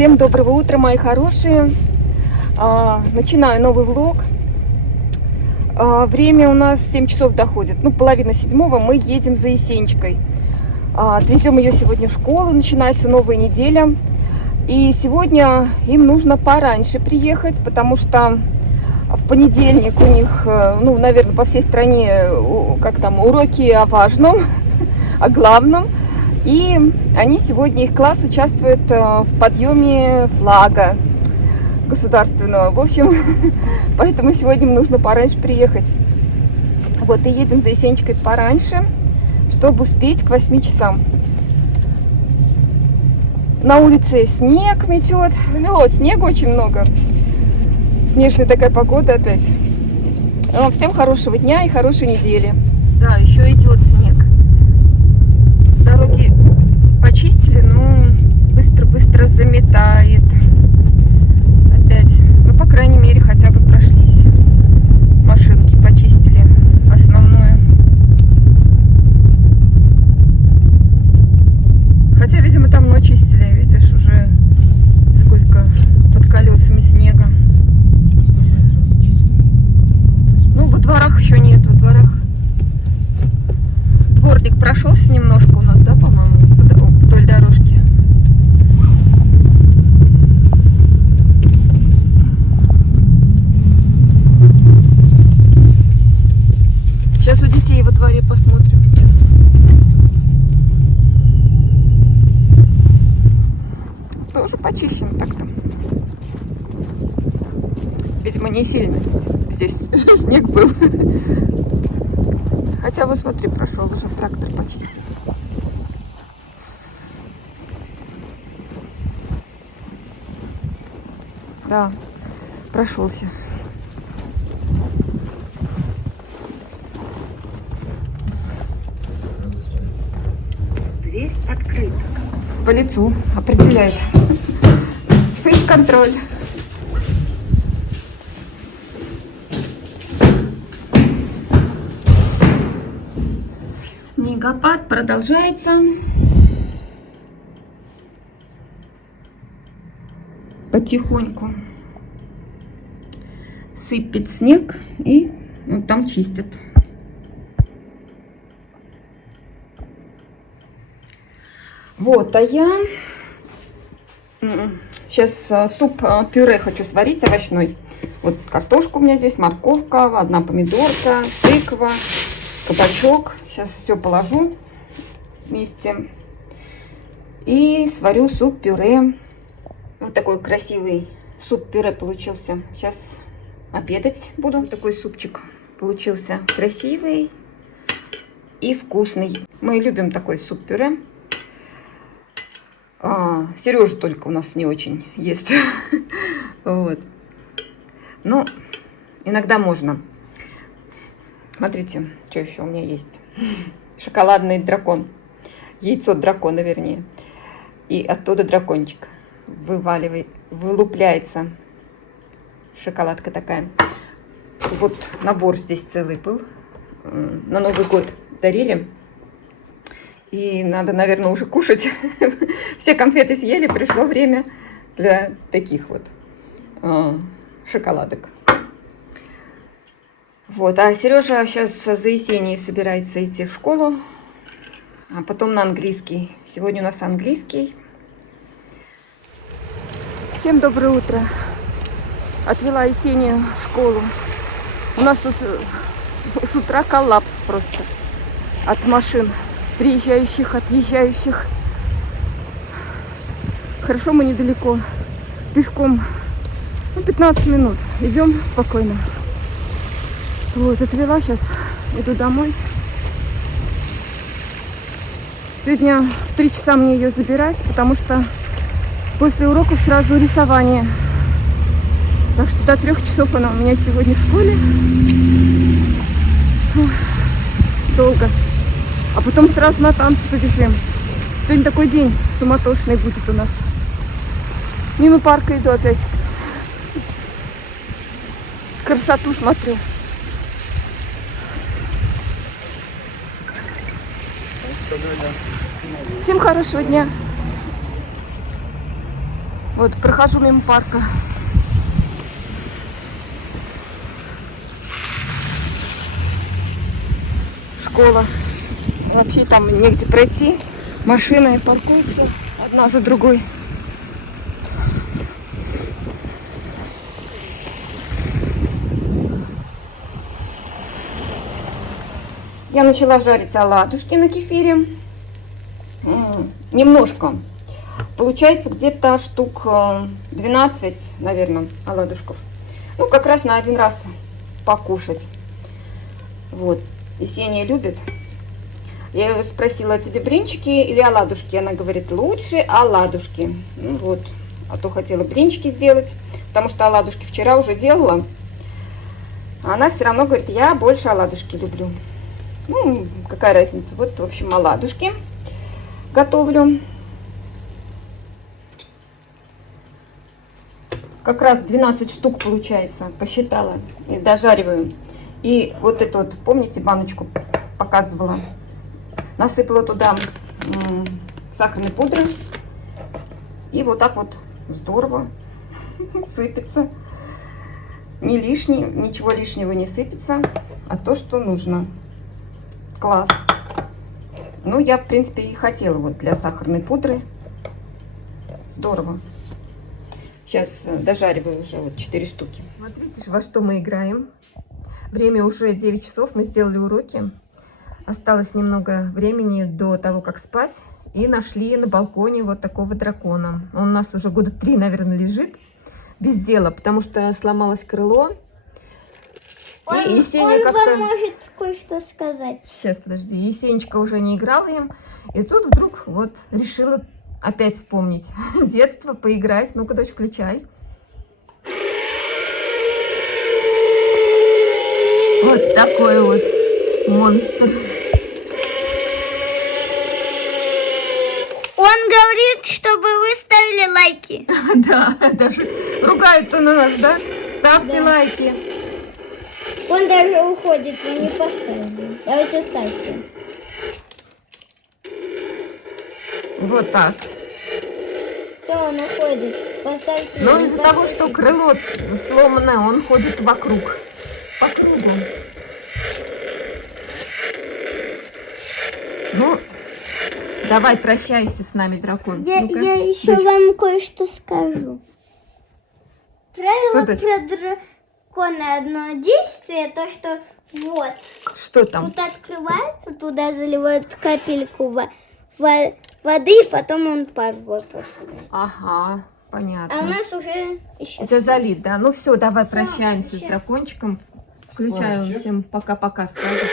Всем доброго утра, мои хорошие. Начинаю новый влог. Время у нас 7 часов доходит. Ну, половина седьмого. Мы едем за Есенечкой. Отвезем ее сегодня в школу. Начинается новая неделя. И сегодня им нужно пораньше приехать, потому что в понедельник у них, ну, наверное, по всей стране, как там, уроки о важном, о главном. И они сегодня, их класс участвует в подъеме флага государственного. В общем, поэтому сегодня им нужно пораньше приехать. Вот, и едем за Есенечкой пораньше, чтобы успеть к 8 часам. На улице снег метет. Намело снега очень много. Снежная такая погода опять. Всем хорошего дня и хорошей недели. Да, еще идет снег. Дороги почистили, но быстро-быстро заметает. Опять. Ну, по крайней мере, хотя бы прошлись. Машинки почистили основное. Хотя, видимо, давно чистили. Видишь, уже сколько под колесами снега. Ну, во дворах еще нет, во дворах. Дворник прошелся немножко у нас, да, по-моему, вдоль дорожки. Сейчас у детей во дворе посмотрим. Тоже почищено так-то. Видимо, не сильно здесь снег был. Хотя вот смотри, прошел, уже трактор почистил. Да, прошелся. Дверь открыта. По лицу определяет. Фейс-контроль. Снегопад продолжается. Потихоньку сыпет снег и вот там чистят. Вот, а я сейчас суп-пюре хочу сварить овощной. Вот картошка у меня здесь, морковка, одна помидорка, тыква, кабачок. Сейчас все положу вместе и сварю суп-пюре. Вот такой красивый суп-пюре получился. Сейчас обедать буду. Такой супчик получился красивый и вкусный. Мы любим такой суп-пюре. Сережа только у нас не очень ест. Вот. Но иногда можно. Смотрите, что еще у меня есть. Шоколадный дракон. Яйцо дракона, вернее. И оттуда дракончик вылупляется. Шоколадка такая. Вот набор здесь целый был. На Новый год дарили. И надо, наверное, уже кушать. Все конфеты съели. Пришло время для таких вот шоколадок. Вот. А Сережа сейчас за Есенией собирается идти в школу. А потом на английский. Сегодня у нас английский. Всем доброе утро. Отвела Есению в школу. У нас тут с утра коллапс просто от машин, приезжающих, отъезжающих. Хорошо, мы недалеко. Пешком 15 минут. Идем спокойно. Вот, отвела, сейчас иду домой. Сегодня в 3 часа мне ее забирать, потому что после уроков сразу рисование. Так что до 3 часов она у меня сегодня в школе. Долго. А потом сразу на танцы побежим. Сегодня такой день суматошный будет у нас. Мимо парка иду опять. Красоту смотрю. Всем хорошего дня. Вот, прохожу мимо парка. Школа. Вообще там негде пройти. Машины паркуются одна за другой. Я начала жарить оладушки на кефире. Немножко. Получается где-то штук 12, наверное, оладушков. Ну, как раз на один раз покушать. Вот. Есения любит. Я ее спросила, тебе блинчики или оладушки? Она говорит, лучше оладушки. Ну вот. А то хотела блинчики сделать, потому что оладушки вчера уже делала. А она все равно говорит, я больше оладушки люблю. Ну, какая разница. Вот, в общем, оладушки готовлю. Как раз 12 штук получается, посчитала. И дожариваю. И вот эту вот, помните, баночку показывала? Насыпала туда сахарной пудры. И вот так вот здорово сыпется. Не лишний, ничего лишнего не сыпется, а то, что нужно. Класс. Ну, я, в принципе, и хотела вот для сахарной пудры. Здорово. Сейчас дожариваю уже вот 4 штуки. Смотрите, во что мы играем. Время уже 9 часов, мы сделали уроки. Осталось немного времени до того, как спать. И нашли на балконе вот такого дракона. Он у нас уже года 3, наверное, лежит без дела, потому что сломалось крыло. Он вам может кое-что сказать. Сейчас, подожди. Есенечка уже не играла им. И тут вдруг вот решила опять вспомнить детство, поиграть. Ну-ка, дочь, включай. Вот такой вот монстр. Он говорит, чтобы вы ставили лайки. Да, даже ругается на нас, да? Ставьте лайки. Он даже уходит, вы не поставили. Давайте ставьте. Вот так. Все, он уходит. Поставьте. Но из-за того, что крыло сломанное, он ходит вокруг. По кругу. Ну, давай прощайся с нами, дракон. Я еще вам кое-что скажу. Правило Что про дракона одно действие, то что вот. Что там? Тут открывается, туда заливают капельку воды, и потом он пар выпускает. Ага, понятно. А у нас уже еще. У тебя залит, да? Ну все, давай прощаемся с дракончиком. Включаю всем пока-пока скажем.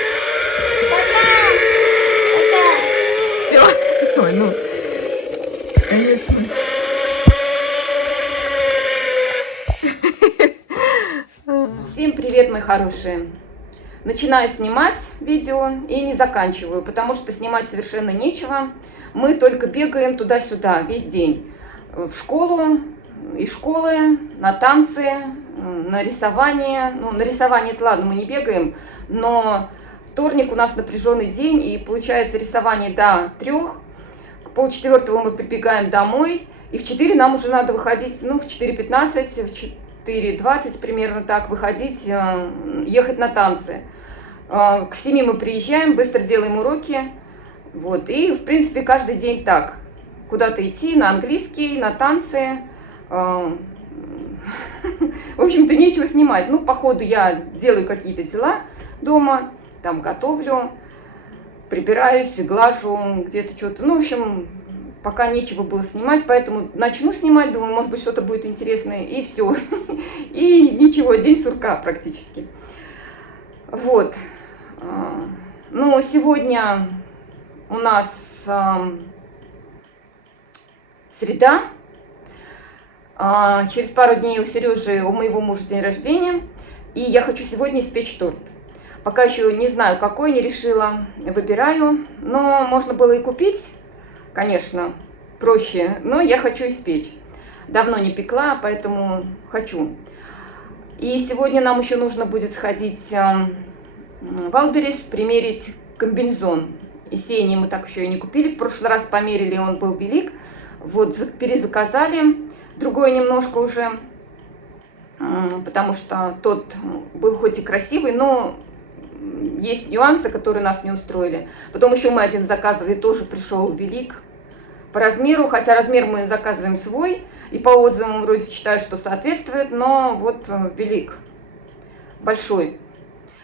Пока! Все. Ой, ну, конечно. Всем привет, мои хорошие. Начинаю снимать видео и не заканчиваю, потому что снимать совершенно нечего. Мы только бегаем туда-сюда весь день. В школу, из школы, на танцы, на рисование. Ну, на рисование это ладно, мы не бегаем, но вторник у нас напряженный день, и получается рисование до 3. К 3:30 мы прибегаем домой, и в 4 нам уже надо выходить, ну, в 4:15, в 4:20 примерно так, выходить, ехать на танцы. К 7 мы приезжаем, быстро делаем уроки, вот, и, в принципе, каждый день так. Куда-то идти, на английский, на танцы. В общем-то, нечего снимать. Ну, по ходу я делаю какие-то дела дома, там готовлю, прибираюсь, глажу, где-то что-то. Ну, в общем, пока нечего было снимать, поэтому начну снимать, думаю, может быть, что-то будет интересное, и все. И ничего, день сурка практически. Вот. Ну, сегодня у нас среда. Через пару дней у Сережи, у моего мужа, день рождения. И я хочу сегодня испечь торт. Пока еще не знаю, какой, не решила, выбираю. Но можно было и купить, конечно, проще. Но я хочу испечь. Давно не пекла, поэтому хочу. И сегодня нам еще нужно будет сходить в Валберес, примерить комбинезон. И синий мы так еще и не купили. В прошлый раз померили, он был велик. Вот, перезаказали. другое немножко уже, потому что тот был хоть и красивый, но есть нюансы, которые нас не устроили. Потом еще мы один заказывали, тоже пришел велик по размеру, хотя размер мы заказываем свой, и по отзывам вроде считают, что соответствует, но вот велик, большой,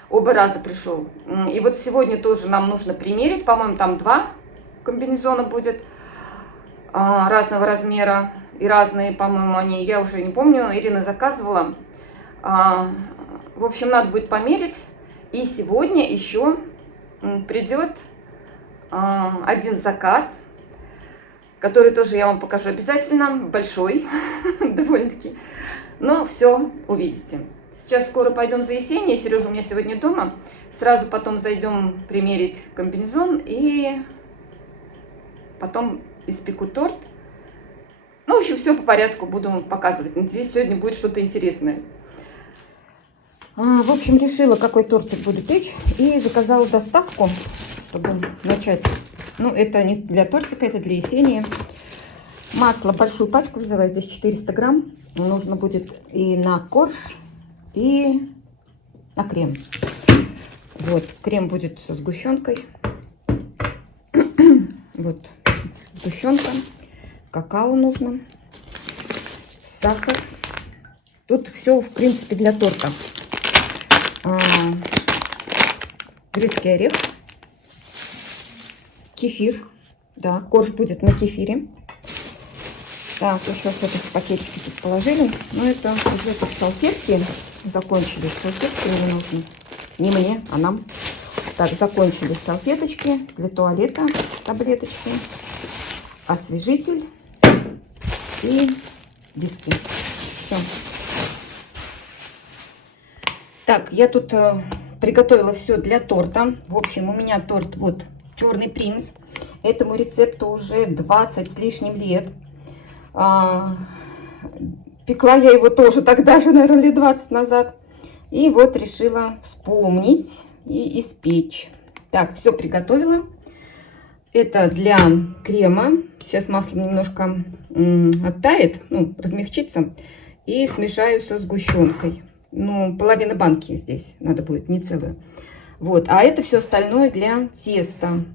оба раза пришел. И вот сегодня тоже нам нужно примерить, по-моему, там 2 комбинезона будет разного размера, и разные, по-моему, они, я уже не помню, Ирина заказывала. В общем, надо будет померить. И сегодня еще придет один заказ, который тоже я вам покажу обязательно, большой, довольно-таки. Но все увидите. Сейчас скоро пойдем за Есенией, Сережа у меня сегодня дома. Сразу потом зайдем примерить комбинезон и потом испеку торт. Ну, в общем, все по порядку буду показывать. Надеюсь, сегодня будет что-то интересное. В общем, решила, какой тортик буду печь. И заказала доставку, чтобы начать. Ну, это не для тортика, это для Есении. Масло, большую пачку взяла, здесь 400 грамм. Нужно будет и на корж, и на крем. Вот, крем будет со сгущенкой. Вот, сгущенка. Какао нужно. Сахар. Тут все, в принципе, для торта. Грецкий орех. Кефир. Да, корж будет на кефире. Так, еще что-то в пакетике тут положили. Но это уже тут салфетки закончились. Салфетки мне нужны. Не мне, а нам. Так, закончились салфеточки для туалета, таблеточки, освежитель и диски. Все. Так, я тут приготовила все для торта. В общем, у меня торт вот Черный принц. Этому рецепту уже 20 с лишним лет. Пекла я его тоже тогда же, наверное, лет 20 назад. И вот решила вспомнить и испечь. Так, все приготовила. Это для крема. Сейчас масло немножко оттает, ну, размягчится. И смешаю со сгущенкой. Ну, половина банки здесь надо будет, не целую. Вот, а это все остальное для теста.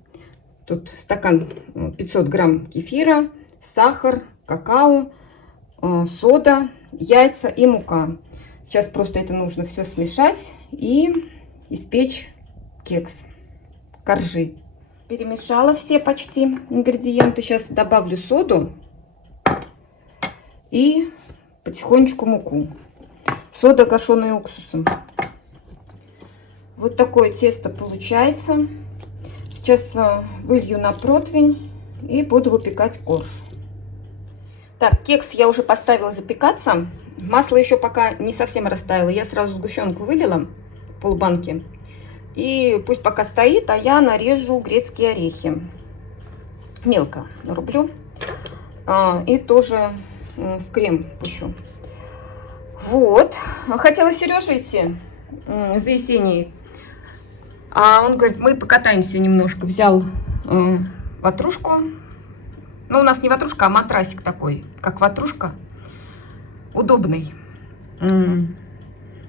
Тут стакан 500 грамм кефира, сахар, какао, сода, яйца и мука. Сейчас просто это нужно все смешать и испечь кекс, коржи. Перемешала все почти ингредиенты. Сейчас добавлю соду и потихонечку муку. Сода, гашеная уксусом. Вот такое тесто получается. Сейчас вылью на противень и буду выпекать корж. Так, кекс я уже поставила запекаться. Масло еще пока не совсем растаяло. Я сразу сгущенку вылила, полбанки. И пусть пока стоит, а я нарежу грецкие орехи. Мелко нарублю. И тоже в крем пущу. Вот. Хотела Сережа идти за Есенией. А он говорит, мы покатаемся немножко. Взял ватрушку. Ну, у нас не ватрушка, а матрасик такой, как ватрушка. Удобный.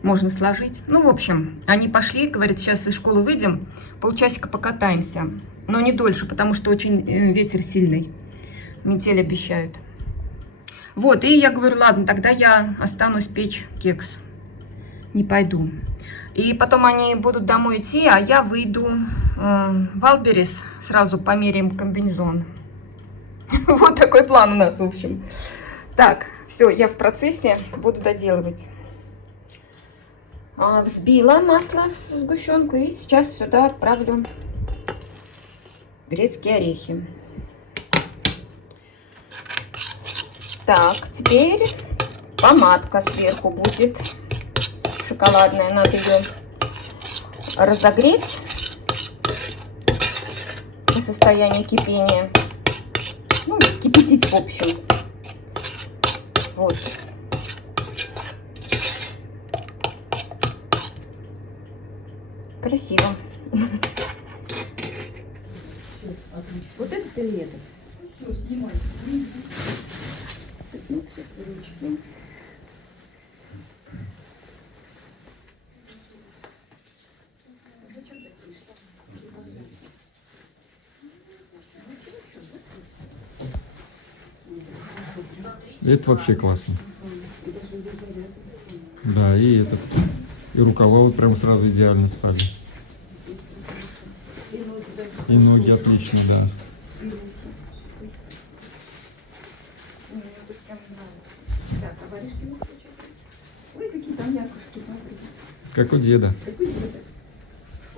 Можно сложить. Ну, в общем, они пошли, говорят, сейчас из школы выйдем, полчасика покатаемся. Но не дольше, потому что очень ветер сильный. Метель обещают. Вот, и я говорю, ладно, тогда я останусь печь кекс. Не пойду. И потом они будут домой идти, а я выйду в Альберис. Сразу померяем комбинезон. Вот такой план у нас, в общем. Так, все, я в процессе, буду доделывать. Взбила масло в сгущенку и сейчас сюда отправлю грецкие орехи. Так, теперь помадка сверху будет шоколадная. Надо ее разогреть до состояния кипения. Ну, кипятить, в общем. Вот. Красиво. Вот этот или этот? Ну, все, ручки. Это вообще классно. Да, и и рукава вот прям сразу идеально стали. И ноги отлично, да. Ой, какие там якушки, смотрите. Как у деда. Какой цвет?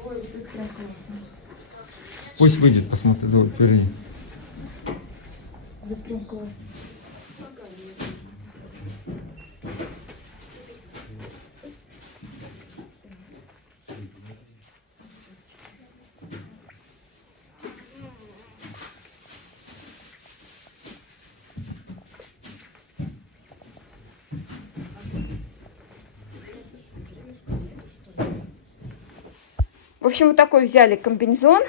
Ой, вот это прям классно. Пусть выйдет, посмотрит, верни. Вот прям классно. В общем, вот такой взяли комбинезон.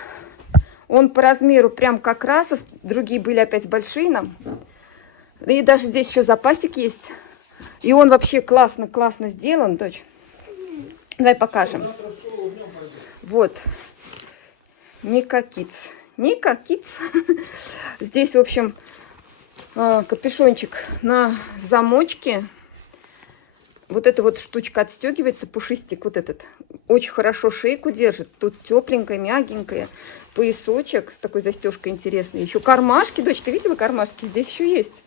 Он по размеру прям как раз. Другие были опять большие нам. И даже здесь еще запасик есть. И он вообще классно сделан, дочь. Давай покажем. Вот. Ника Kids. Ника Kids. Здесь, в общем, капюшончик на замочке. Вот эта вот штучка отстегивается, пушистик вот этот. Очень хорошо шейку держит. Тут тепленькая, мягенькая. Поясочек с такой застежкой интересной. Еще кармашки. Дочь, ты видела кармашки? Здесь еще есть.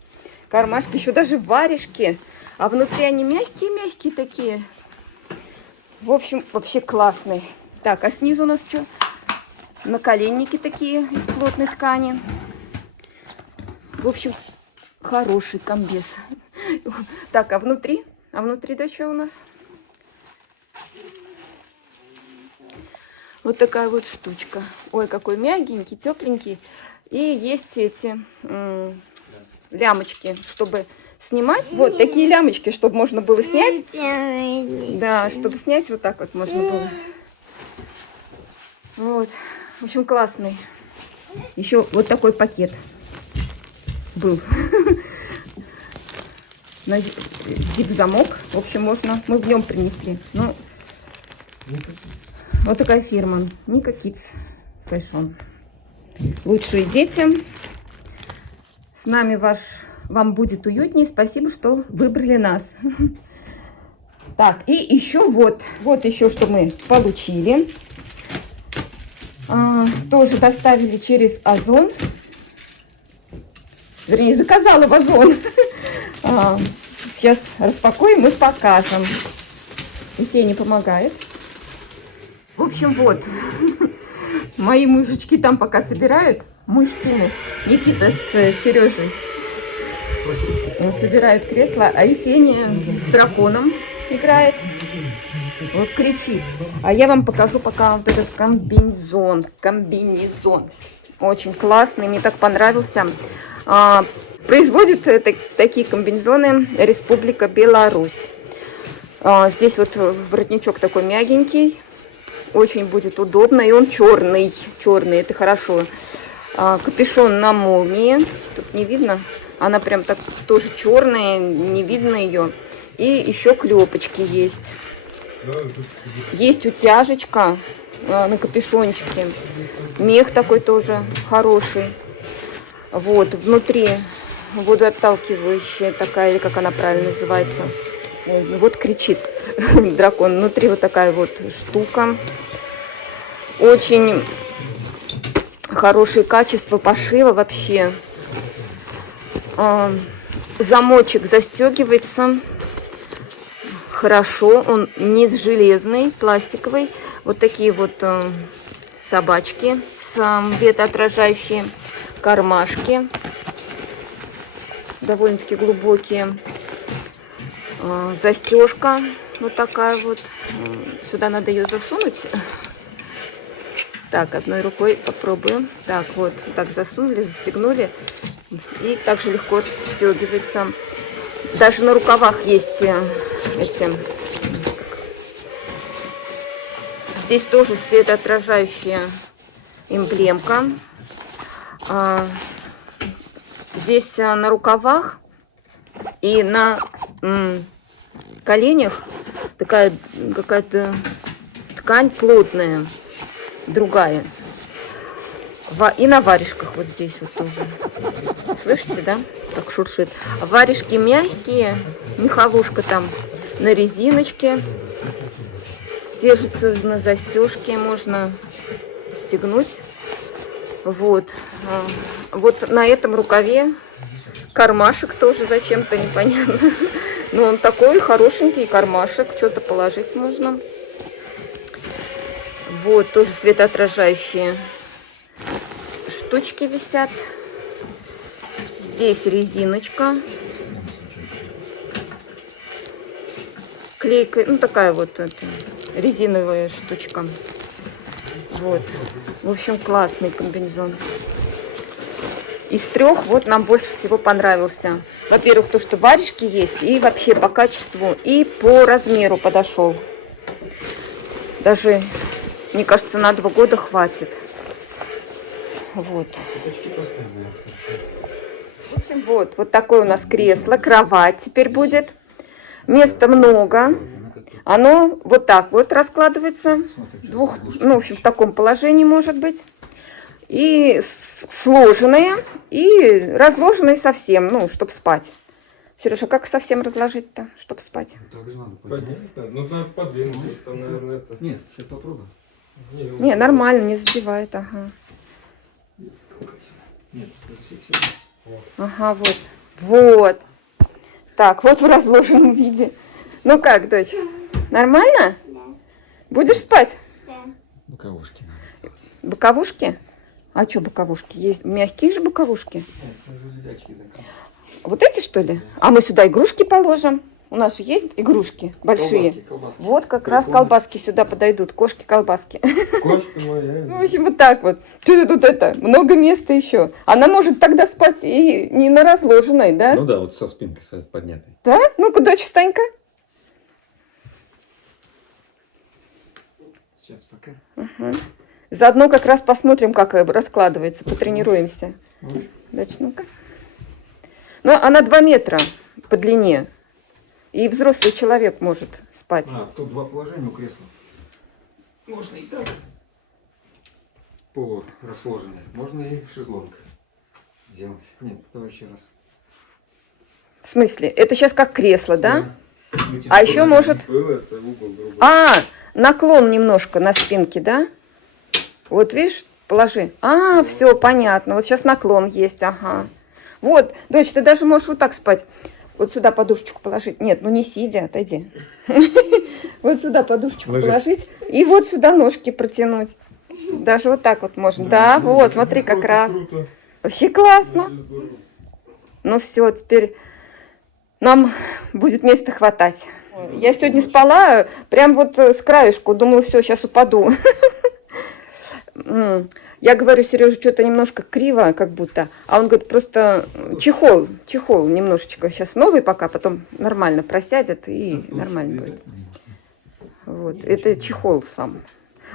Кармашки, еще даже варежки. А внутри они мягкие-мягкие такие. В общем, вообще классный. Так, а снизу у нас что? Наколенники такие из плотной ткани. В общем, хороший комбез. Так, а внутри? А внутри, да, что у нас? Вот такая вот штучка. Ой, какой мягенький, тепленький. И есть эти лямочки, чтобы снимать. Вот такие лямочки, чтобы можно было снять. Да, чтобы снять вот так вот можно было. Вот. В общем, классный. Еще вот такой пакет был. На зип-замок. В общем, можно. Мы в нем принесли. Ну, вот такая фирма. Ника Kids Fashion. Лучшие дети. С нами вам будет уютнее. Спасибо, что выбрали нас. Так, и еще вот еще, что мы получили. Тоже доставили через Озон. Вернее, заказала в Озон. Сейчас распакуем и покажем. Есения помогает. В общем, вот. Мои мужички там пока собирают. Мужчины. Никита с Сережей собирают кресло, а Есения с драконом играет. Вот кричит. А я вам покажу пока вот этот комбинезон. Очень классный, мне так понравился. Производит такие комбинезоны Республика Беларусь. Здесь вот воротничок такой мягенький. Очень будет удобно. И он черный. Черный, это хорошо. Капюшон на молнии. Тут не видно. Она прям так тоже черная, не видно ее. И еще клепочки есть. Есть утяжечка на капюшончике. Мех такой тоже хороший. Вот, внутри водоотталкивающая такая, или как она правильно называется. Ой, ну вот кричит дракон. Внутри вот такая вот штука. Очень хорошее качество пошива вообще. Замочек застегивается хорошо. Он не железный, пластиковый. Вот такие вот собачки светоотражающие. Кармашки довольно-таки глубокие. Застежка вот такая вот. Сюда надо ее засунуть. Так, одной рукой попробуем. Так, вот так засунули, застегнули. И также легко отстегивается. Даже на рукавах есть эти. Здесь тоже светоотражающая эмблемка. Здесь на рукавах И на коленях такая какая-то ткань плотная, другая. И на варежках вот здесь вот тоже. Слышите, да? Так шуршит. Варежки мягкие, меховушка там на резиночке. Держится на застежке, можно стегнуть. Вот. Вот на этом рукаве кармашек тоже зачем-то непонятно. Но он такой хорошенький кармашек, что-то положить можно. Вот, тоже светоотражающие штучки висят. Здесь резиночка. Клейка, ну такая вот это, резиновая штучка. Вот. В общем, классный комбинезон. Из трех вот нам больше всего понравился. Во-первых, то, что варежки есть, и вообще по качеству, и по размеру подошел. Даже, мне кажется, на 2 года хватит. Вот. В общем, вот такое у нас кресло, кровать теперь будет. Места много. Оно вот так вот раскладывается. Ну, в общем, в таком положении может быть. И сложенное, и разложенное совсем, ну, чтобы спать. Сережа, как совсем разложить-то, чтобы спать? Ну, надо подвинуть, там, наверное, это... Нет, сейчас попробуем. Не, нормально, не задевает, ага. Нет, зафиксируем. Ага, вот. Вот. Так, вот в разложенном виде. Ну как, дочь? Нормально? Да. Будешь спать? Да. Боковушки надо. Боковушки? А что боковушки? Есть мягкие же боковушки. Железячки закрыть. Вот эти, что ли? А мы сюда игрушки положим. У нас же есть игрушки большие. Колбаски. Вот как раз колбаски сюда подойдут. Кошки-колбаски. Кошка моя. В общем, вот так вот. Что тут это? Много места еще. Она может тогда спать и не на разложенной, да? Ну да, вот со спинкой поднятой. Да? Ну-ка, дочь, встань-ка. Сейчас пока. Угу. Заодно как раз посмотрим, как раскладывается, потренируемся. Дочь, ну-ка. Ну, она 2 метра по длине. И взрослый человек может спать. Тут 2 положения у кресла. Можно и так. Полурасложенные. Можно и шезлонг сделать. Нет, давай еще раз. В смысле? Это сейчас как кресло, да? Смотрите, А еще может... Было, это угол другой. А, наклон немножко на спинке, да? Вот видишь, положи. А, все, понятно. Вот сейчас наклон есть, ага. Вот, дочь, ты даже можешь вот так спать. Вот сюда подушечку положить. Нет, ну не сидя, отойди. Вот сюда подушечку положить. И вот сюда ножки протянуть. Даже вот так вот можно. Да, вот, смотри, как раз. Вообще классно. Ну все, теперь нам будет места хватать. Я сегодня спала прям вот с краешку. Думала, все, сейчас упаду. Я говорю, Сережа, что-то немножко криво, как будто. А он говорит, просто чехол немножечко. Сейчас новый пока, потом нормально просядет и нормально будет. Вот, это чехол сам.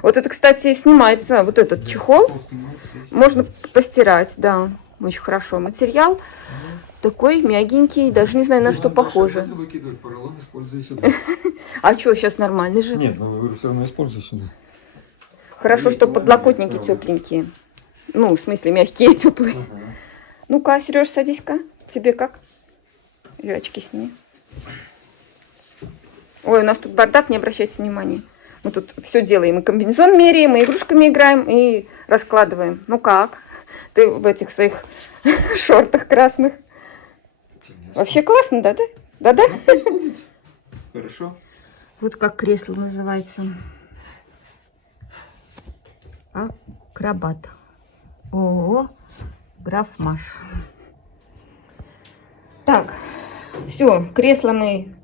Вот это, кстати, снимается, вот этот чехол. Можно постирать, да, очень хорошо. Материал такой мягенький, даже не знаю, на что похоже. Выкидывать поролон, используй сюда. А что, сейчас нормальный же? Нет, ну все равно используй сюда. Хорошо, что подлокотники тепленькие. Ну, в смысле, мягкие, теплые. Ну-ка, Сереж, садись-ка. Тебе как? И очки сними. Ой, у нас тут бардак, не обращайте внимания. Мы тут все делаем. И комбинезон меряем, и игрушками играем, и раскладываем. Ну как? Ты в этих своих шортах красных. Вообще классно, да? Да-да? Хорошо. Вот как кресло называется. Акробат. ООО Графмаш. Так, все, кресло мы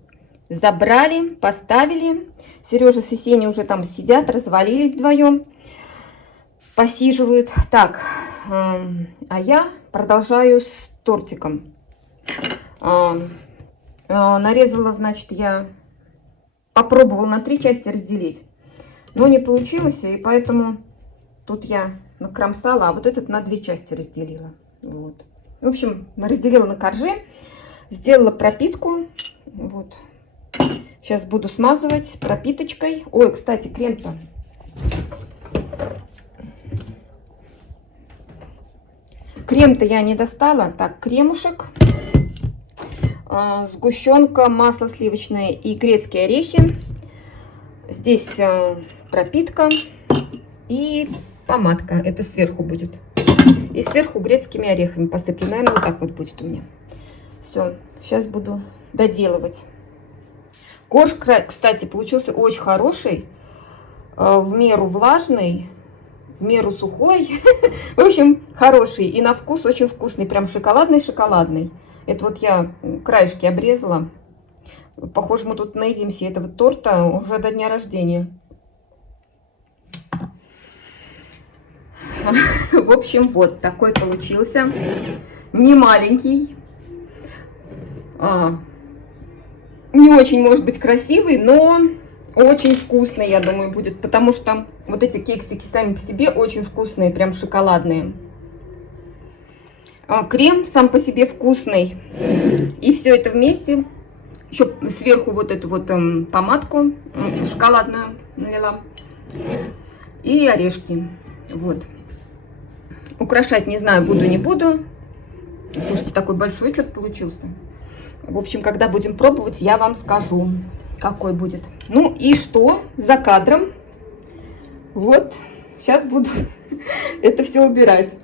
забрали, поставили. Сережа с Есеней уже там сидят, развалились вдвоем, посиживают. Так, а я продолжаю с тортиком. Нарезала, значит, я попробовала на 3 части разделить, но не получилось, и поэтому тут я накромсала, а вот этот на 2 части разделила. Вот. В общем, разделила на коржи. Сделала пропитку. Вот. Сейчас буду смазывать пропиточкой. Ой, кстати, крем-то. Крем-то я не достала. Так, кремушек. Сгущенка, масло сливочное и грецкие орехи. Здесь пропитка и помадка. Это сверху будет. И сверху грецкими орехами посыплю. Наверное, вот так вот будет у меня. Все, сейчас буду доделывать. Корж, кстати, получился очень хороший. В меру влажный, в меру сухой. В общем, хороший. И на вкус очень вкусный. Прям шоколадный-шоколадный. Это вот я краешки обрезала. Похоже, мы тут наедимся этого торта уже до дня рождения. В общем, вот такой получился. Не маленький. Не очень, может быть, красивый, но очень вкусный, я думаю, будет. Потому что вот эти кексики сами по себе очень вкусные, прям шоколадные. Крем сам по себе вкусный. И все это вместе. Еще сверху вот эту вот помадку шоколадную налила. И орешки. Вот. Украшать не знаю, буду, не буду. Слушайте, такой большой что-то получился. В общем, когда будем пробовать, я вам скажу, какой будет. Ну и что за кадром? Вот, сейчас буду это все убирать.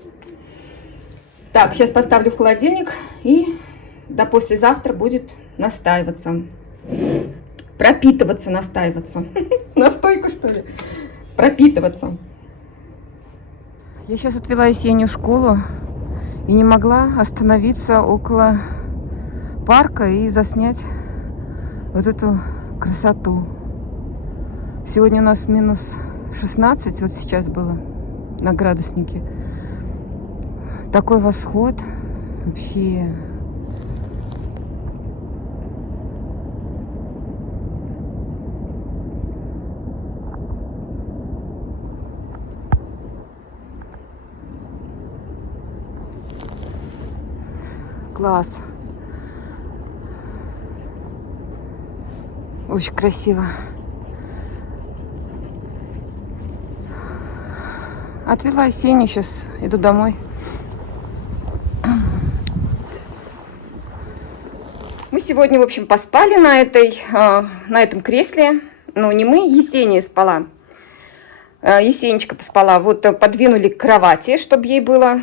Так, сейчас поставлю в холодильник и до послезавтра будет настаиваться. Пропитываться, настаиваться. Настойка, что ли? Пропитываться. Я сейчас отвела Есению в школу и не могла остановиться около парка и заснять вот эту красоту. Сегодня у нас минус 16, вот сейчас было на градуснике. Такой восход вообще. Класс. Очень красиво. Отвела Есению, сейчас иду домой. Мы сегодня, в общем, поспали на этом кресле. Ну, не мы, Есения спала. Есенечка поспала. Вот подвинули к кровати, чтобы ей было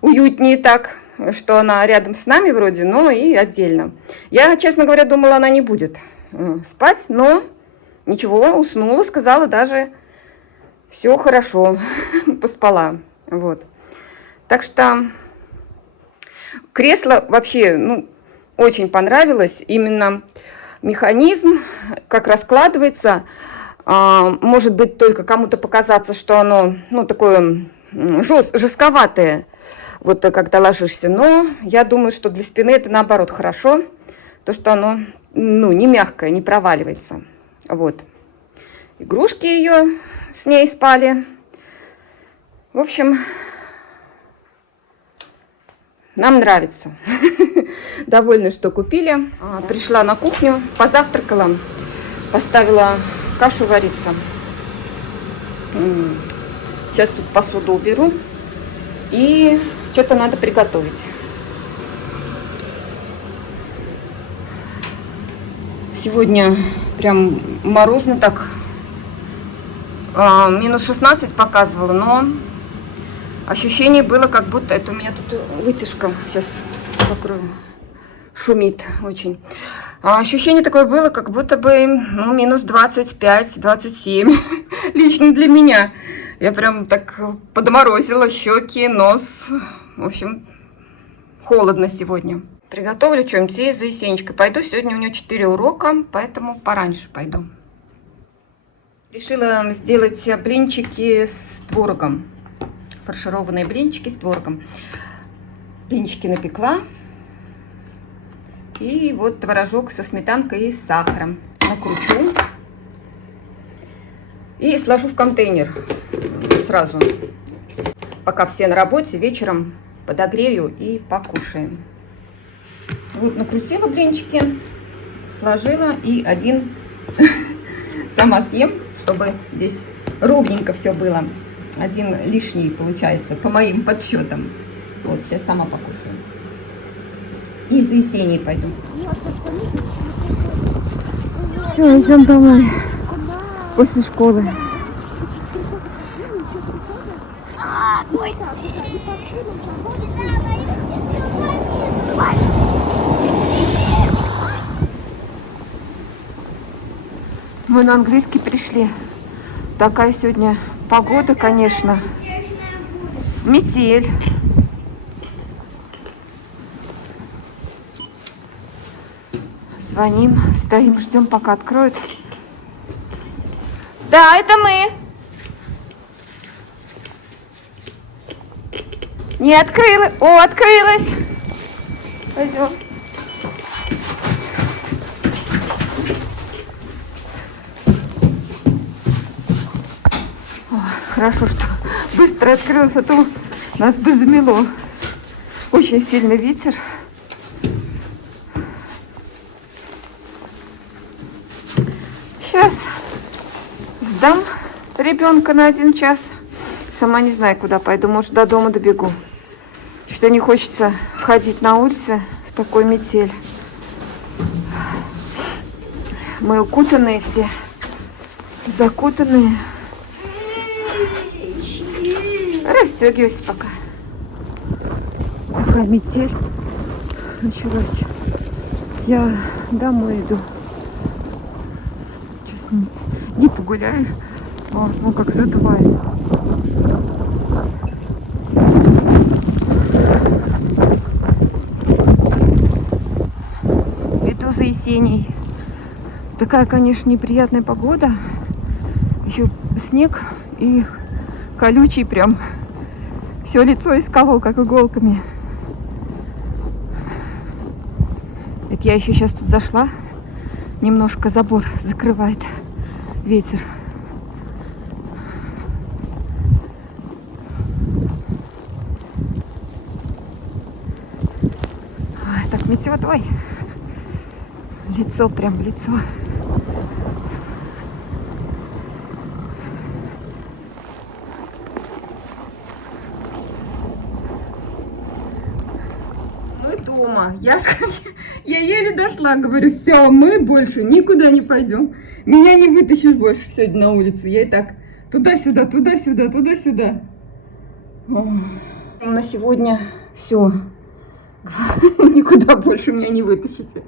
уютнее так, что она рядом с нами вроде, но и отдельно. Я, честно говоря, думала, она не будет спать, но ничего, уснула, сказала даже, все хорошо, поспала. Вот. Так что кресло вообще, ну, очень понравилось. Именно механизм, как раскладывается. Может быть, только кому-то показаться, что оно, ну, такое жестковатое, вот когда ложишься. Но я думаю, что для спины это наоборот хорошо. То, что оно, ну, не мягкое, не проваливается. Вот. Игрушки ее с ней спали. В общем, нам нравится. Довольны, что купили. Пришла на кухню, позавтракала, поставила кашу вариться. Сейчас тут посуду уберу. И что-то надо приготовить. Сегодня прям морозно так. Минус 16 показывало, но ощущение было, как будто... Это у меня тут вытяжка. Сейчас покрою. Шумит очень. Ощущение такое было, как будто бы, ну, минус 25-27. Лично для меня. Я прям так подморозила щеки, нос. В общем, холодно сегодня. Приготовлю что-нибудь и за Есенечкой пойду. Сегодня у нее 4 урока, поэтому пораньше пойду. Решила сделать блинчики с творогом. Фаршированные блинчики с творогом. Блинчики напекла. И вот творожок со сметанкой и с сахаром. Накручу. И сложу в контейнер сразу. Пока все на работе, вечером подогрею и покушаем. Вот накрутила блинчики, сложила и один сама съем, чтобы здесь ровненько все было. Один лишний получается, по моим подсчетам. Вот, сейчас сама покушаю. И за Есенией пойду. Все, идем домой. После школы. Мы на английский пришли. Такая сегодня погода, конечно. Метель. Звоним, стоим, ждем, пока откроют. Да, это мы. Не открыла. О, открылась. Пойдем. О, хорошо, что быстро открылся, а то нас бы замело. Очень сильный ветер. Сейчас сдам ребенка на 1 час. Сама не знаю, куда пойду. Может, до дома добегу. Что не хочется ходить на улице в такой метель. Мы укутанные все. Закутанные. Расстегивайся пока. Такая метель началась. Я домой иду. Сейчас не погуляю. О, ну как задувает. Иду за Есенией. Такая, конечно, неприятная погода. Еще снег и колючий прям. Все лицо исколол, как иголками. Это я еще сейчас тут зашла. Немножко забор закрывает ветер. Ой, так метет, ой. Лицо прям в лицо. Мы дома. Я еле дошла, говорю, все, мы больше никуда не пойдем. Меня не вытащишь больше сегодня на улицу. Я и так туда-сюда, туда-сюда, туда-сюда. На сегодня все. Никуда больше меня не вытащите.